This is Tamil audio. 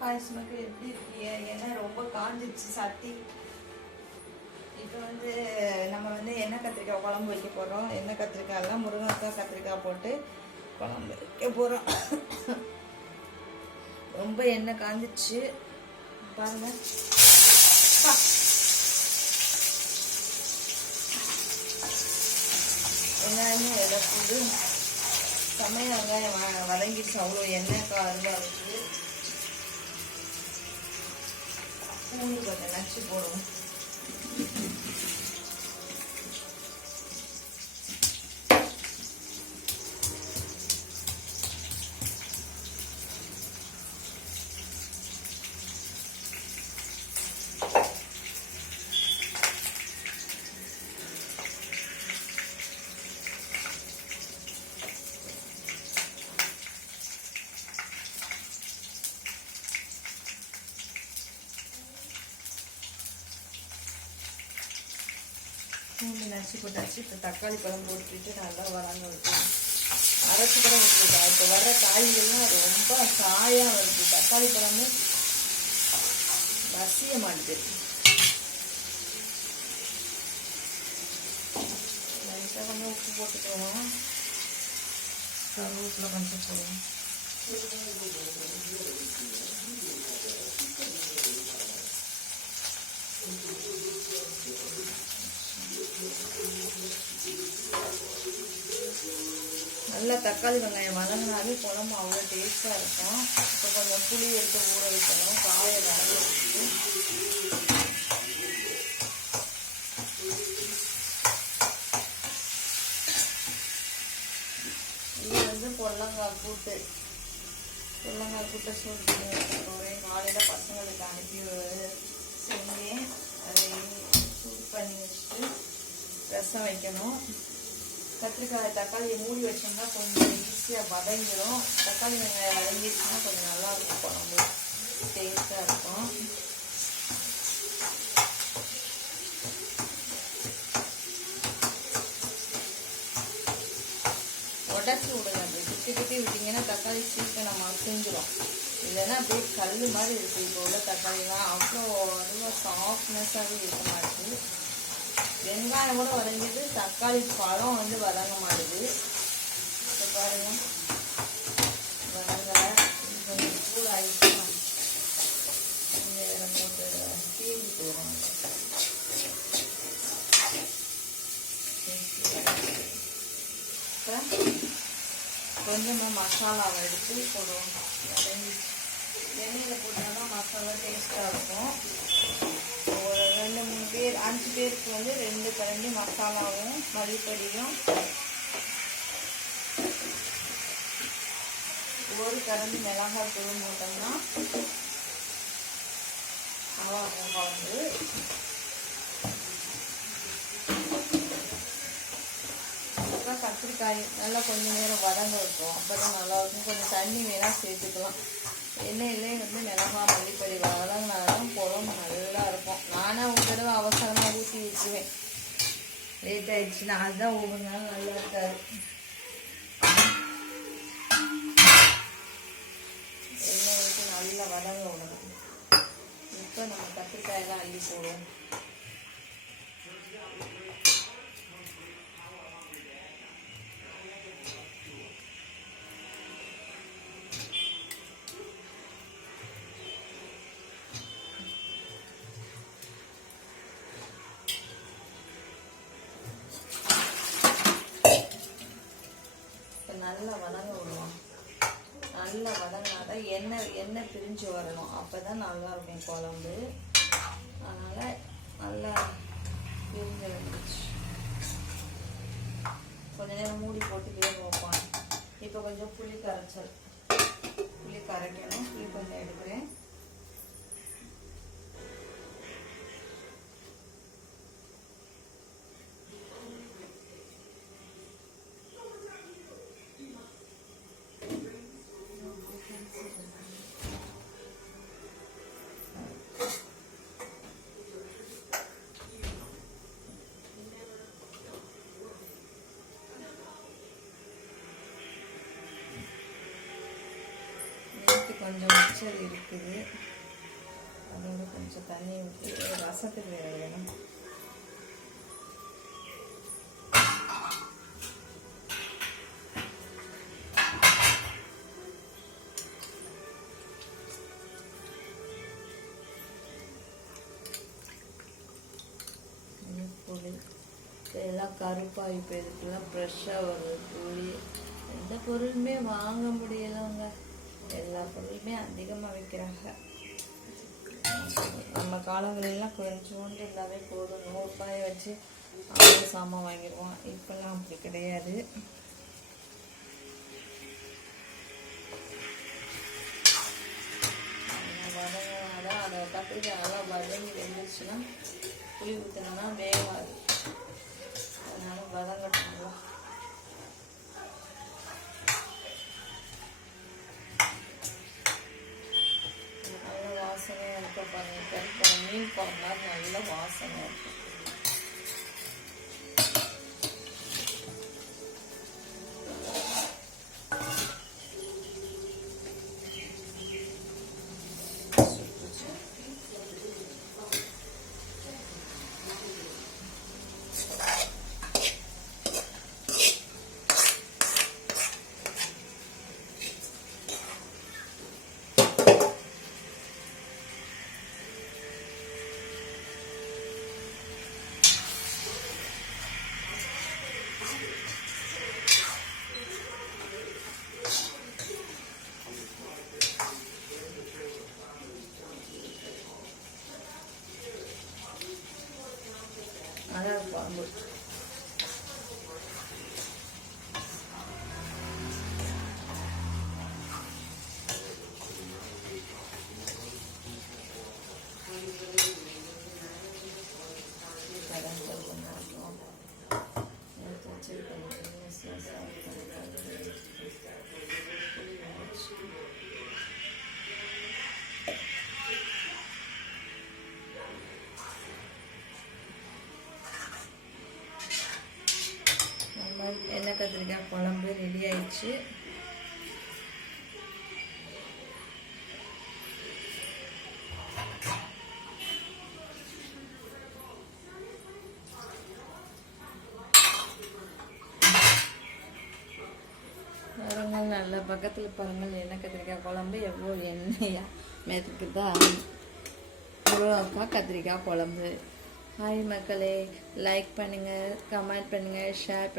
பாயசமாக்கு எப்படி இருக்கீங்க? ஏன்னா ரொம்ப காஞ்சிடுச்சு சட்டி இப்போ வந்து நம்ம வந்து எண்ணெய் கத்திரிக்காய் குழம்பு வைக்க போகிறோம் எண்ணெய் கத்திரிக்காய் எல்லாம் முருங்கைக்காய் கத்திரிக்காய் போட்டு குழம்பு வைக்க போகிறோம் ரொம்ப எண்ணெய் காஞ்சிடுச்சு பாருங்க. பா. வெங்காயமும் விலை போட்டு செம்மையாக வெங்காயம் வ- வதங்கிடுச்சு. அவ்வளோ எண்ணெய் காருங்க அதுக்கு பூண்டு கொஞ்சம் நச்சு போடுவோம் பூண்டு நச்சு போட்டாச்சு. இப்போ தக்காளி பழம் போட்டுட்டு நல்லா வராங்க வைக்கணும் அரைச்சி பழம் விட்டுருக்கா இப்போ வர்ற காய்கள்லாம் ரொம்ப காயாக வருது. தக்காளி பழமே வசிய மாட்டேது. லைட்டாக கொஞ்சம் உப்பு போட்டுக்கோங்க கருவேப்பிலை கொஞ்சம் போடுவோம் நல்லா தக்காளி வெங்காயம் வதங்கினாலே குழம்பு அவ்வளோ டேஸ்ட்டாக இருக்கும். இப்போ கொஞ்சம் புளி எடுத்து ஊற வைக்கணும். காயை வதங்க வச்சுட்டு. இது வந்து பொல்லங்காய் கூட்டு. பொல்லங்காய் கூட்டை சொல்லி போகிறேன் காலையில் பசங்களுக்கு அனுப்பி செஞ்சேன். அதை சூடு பண்ணி வச்சுட்டு ரசம் வைக்கணும். கத்திரிக்காய் தக்காளியை மூடி வச்சோம்னா கொஞ்சம் ஈஸியாக வதங்கிடும் தக்காளி வெங்காயம் வதங்கிடுச்சுன்னா கொஞ்சம் நல்லா இருக்கும் குழம்பு டேஸ்ட்டாக இருக்கும். உடச்சி விடுங்க. அப்படி குத்தி குத்தி விட்டிங்கன்னா தக்காளி சீக்கிரம் நம்ம செஞ்சிடும் இல்லைன்னா அப்படியே கல் மாதிரி இருக்குது இப்போ உள்ள தக்காளிலாம் அவ்வளோ அதுவும் சாஃப்ட்னஸாகவே இருக்க மாட்டேங்குது வெங்காயம் கூட வதங்கிது தக்காளி பழம் வந்து வதங்க மாட்டுது. இப்போ பாருங்க. வதங்கலை. கொஞ்சம் சூடாகிடுச்சு இங்கே இதில் போட்டு தீர்ந்து போகிறோம் கொஞ்சமாக மசாலாவை எடுத்து போடுவோம். வதங்கி எண்ணெயில் போட்டால் தான் மசாலா டேஸ்ட்டாக இருக்கும். ரெண்டு மூணு பேர் அஞ்சு பேருக்கு வந்து ரெண்டு கரண்டி மசாலாவும் மல்லிப்பொடியும். ஒரு கரண்டி மிளகாய் தூள் போட்டோம்னா நல்லா இருக்கும் குழம்பு கத்திரிக்காய் நல்லா கொஞ்சம் நேரம் வதங்க வைப்போம். அப்போ தான் நல்லா இருக்கும் கொஞ்சம் தண்ணி வேணால் சேர்த்துக்கலாம். எண்ணெயிலே வந்து மிளகா மல்லிப்பொடி வதங்கினாலும் குழம்பு நல்லா இருக்கும். நானே ஒரு தடவை அவசரமாக ஊற்றி வச்சுருவேன் லேட் ஆயிடுச்சுன்னா அதுதான் ஒவ்வொரு நாள் நல்லா இருக்காது. எண்ணெய் ஊற்றி நல்லா வதங்க விடணும். இப்போ நம்ம கத்திரிக்காயெல்லாம் அள்ளி போடுவோம். வதங்க விடுவோம். நல்லா வதங்கினாதான் எண்ணெய் எண்ணெய் பிரிஞ்சு வரணும். அப்போ தான் நல்லா இருக்கும் குழம்பு. அதனால் நல்லா பிரிஞ்சு வந்துச்சு கொஞ்ச நேரம் மூடி போட்டு வேக வைப்பான் இப்போ கொஞ்சம் புளி கரைச்சல். புளி கரைக்கணும். புளி கொஞ்சம் எடுக்கிறேன். கொஞ்சம் மிச்சர் இருக்குது. அதோட கொஞ்சம் தண்ணி ஊற்றி ரசத்துக்கு வேறு வேணும். எல்லாம் கருப்பாய் இப்போ இதுக்கெல்லாம் ஃப்ரெஷ்ஷாக வருது. புளி. எந்த பொருளுமே வாங்க முடியலங்க. எல்லா பொருளுமே அதிகமாக விற்கிறாங்க நம்ம காலங்களெல்லாம் கொஞ்சோண்டு இருந்தாவே போதும். நூறுபாயை வச்சு ஆறு சாமான் வாங்கிடுவோம். இப்போல்லாம் அப்படி கிடையாது. வதங்க அதை கத்திரிக்காய் நல்லா வதங்கி வெந்துச்சுன்னா புளி ஊற்றினோன்னா வேகாது எண்ணெய் கத்திரிக்காய் குழம்பு ரெடி ஆயிடுச்சு. பாருங்கள் நல்ல பக்கத்தில் பாருங்கள் எண்ணெய் கத்திரிக்காய் குழம்பு எவ்வளோ எண்ணெயாக மேத்துக்குதா முருங்கக்காய் கத்திரிக்காய் குழம்பு. ஹாய் மக்களே லைக் பண்ணுங்கள் கமெண்ட் பண்ணுங்கள் ஷேர் பண்ணுங்கள்